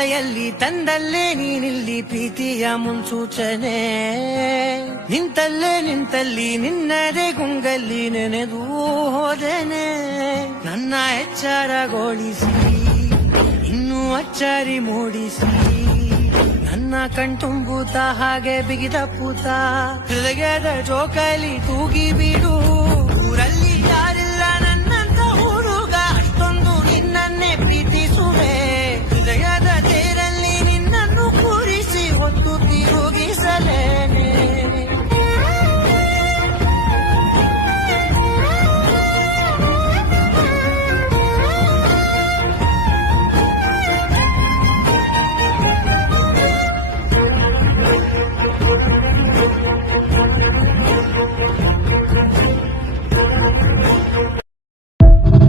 ಮಳೆಯಲ್ಲಿ ತಂದಲ್ಲೇ ನೀನಿಲ್ಲಿ ಪ್ರೀತಿಯ ಮುನ್ಸೂಚನೆ ನಿಂತಲ್ಲಿ ನಿನ್ನದೇ ಗುಂಗಲ್ಲಿ ನೆನೆದು ಹೋದನೆ ನನ್ನ ಎಚ್ಚರಗೊಳಿಸಿ ಇನ್ನೂ ಅಚ್ಚರಿ ಮೂಡಿಸಿ ನನ್ನ ಕಣ್ತುಂಬುತ್ತ ಹಾಗೆ ಬಿಗಿದ ಪೂತ ಹೃದಯದ ಜೋಕಾಲಿ ತೂಗಿ ಬಿಡು